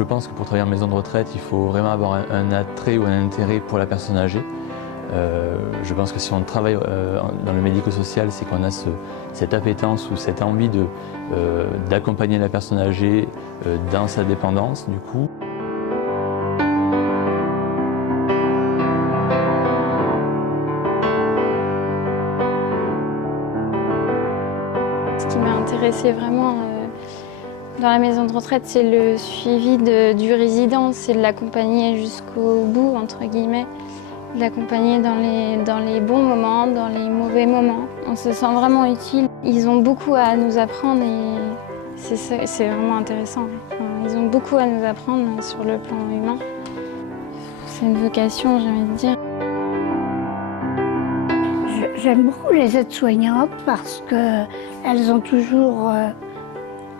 Je pense que pour travailler en maison de retraite, il faut vraiment avoir un attrait ou un intérêt pour la personne âgée. Je pense que si on travaille dans le médico-social, c'est qu'on a cette appétence ou cette envie d'accompagner la personne âgée dans sa dépendance, du coup. Ce qui m'a intéressée vraiment dans la maison de retraite, c'est le suivi du résident, c'est de l'accompagner jusqu'au bout, entre guillemets, de l'accompagner dans les bons moments, dans les mauvais moments. On se sent vraiment utile. Ils ont beaucoup à nous apprendre et c'est vraiment intéressant. Ils ont beaucoup à nous apprendre sur le plan humain. C'est une vocation, j'ai envie de dire. J'aime beaucoup les aides-soignantes parce qu'elles ont toujours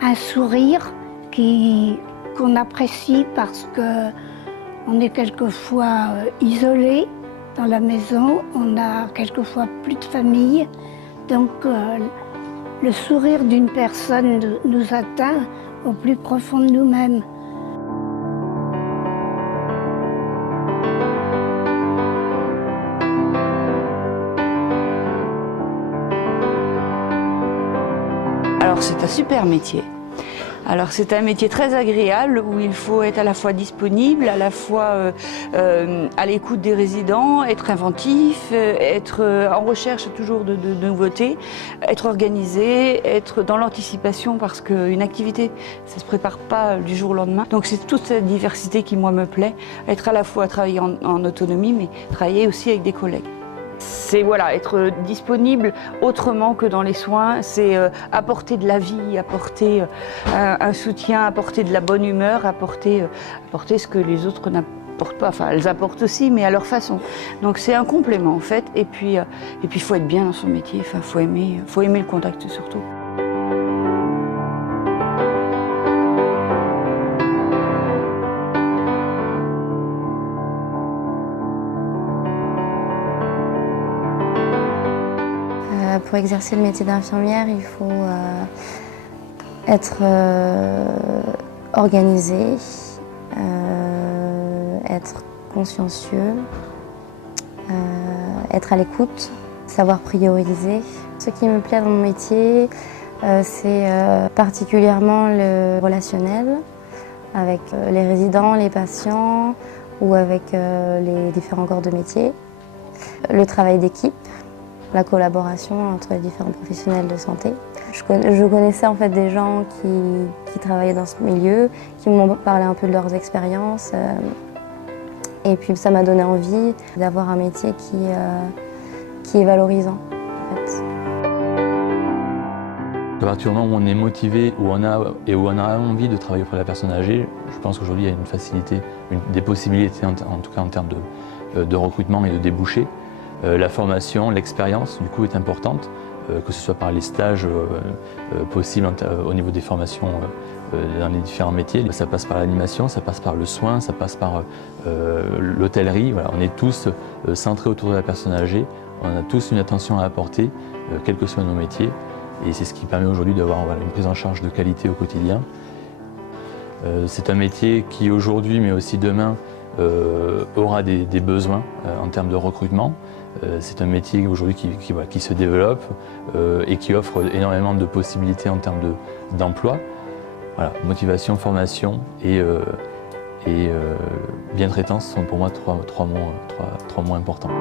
un sourire qu'on apprécie parce qu'on est quelquefois isolé dans la maison, on a quelquefois plus de famille. Donc le sourire d'une personne nous atteint au plus profond de nous-mêmes. Alors c'est un super métier. Alors c'est un métier très agréable où il faut être à la fois disponible, à la fois à l'écoute des résidents, être inventif, être en recherche toujours de nouveautés, être organisé, être dans l'anticipation parce qu'une activité, ça ne se prépare pas du jour au lendemain. Donc c'est toute cette diversité qui moi me plaît, être à la fois travailler en autonomie mais travailler aussi avec des collègues. C'est voilà, être disponible autrement que dans les soins, c'est apporter de la vie, apporter un soutien, apporter de la bonne humeur, apporter ce que les autres n'apportent pas. Enfin, elles apportent aussi, mais à leur façon. Donc c'est un complément en fait. Et puis il faut être bien dans son métier. Enfin, faut aimer le contact surtout. Pour exercer le métier d'infirmière, il faut être organisé, être consciencieux, être à l'écoute, savoir prioriser. Ce qui me plaît dans mon métier, c'est particulièrement le relationnel avec les résidents, les patients ou avec les différents corps de métier. Le travail d'équipe. La collaboration entre les différents professionnels de santé. Je connaissais en fait des gens qui travaillaient dans ce milieu, qui m'ont parlé un peu de leurs expériences. Et puis ça m'a donné envie d'avoir un métier qui est valorisant. En fait. À partir du moment où on est motivé où on a envie de travailler pour la personne âgée, je pense qu'aujourd'hui il y a une facilité, des possibilités en tout cas en termes de recrutement et de débouchés. La formation, l'expérience, du coup, est importante, que ce soit par les stages possibles au niveau des formations dans les différents métiers. Ça passe par l'animation, ça passe par le soin, ça passe par l'hôtellerie. Voilà, on est tous centrés autour de la personne âgée, on a tous une attention à apporter, quels que soient nos métiers. Et c'est ce qui permet aujourd'hui d'avoir une prise en charge de qualité au quotidien. C'est un métier qui aujourd'hui, mais aussi demain, aura des besoins en termes de recrutement. C'est un métier aujourd'hui qui se développe et qui offre énormément de possibilités en termes d'emploi. Voilà, motivation, formation et bientraitance sont pour moi trois mots importants.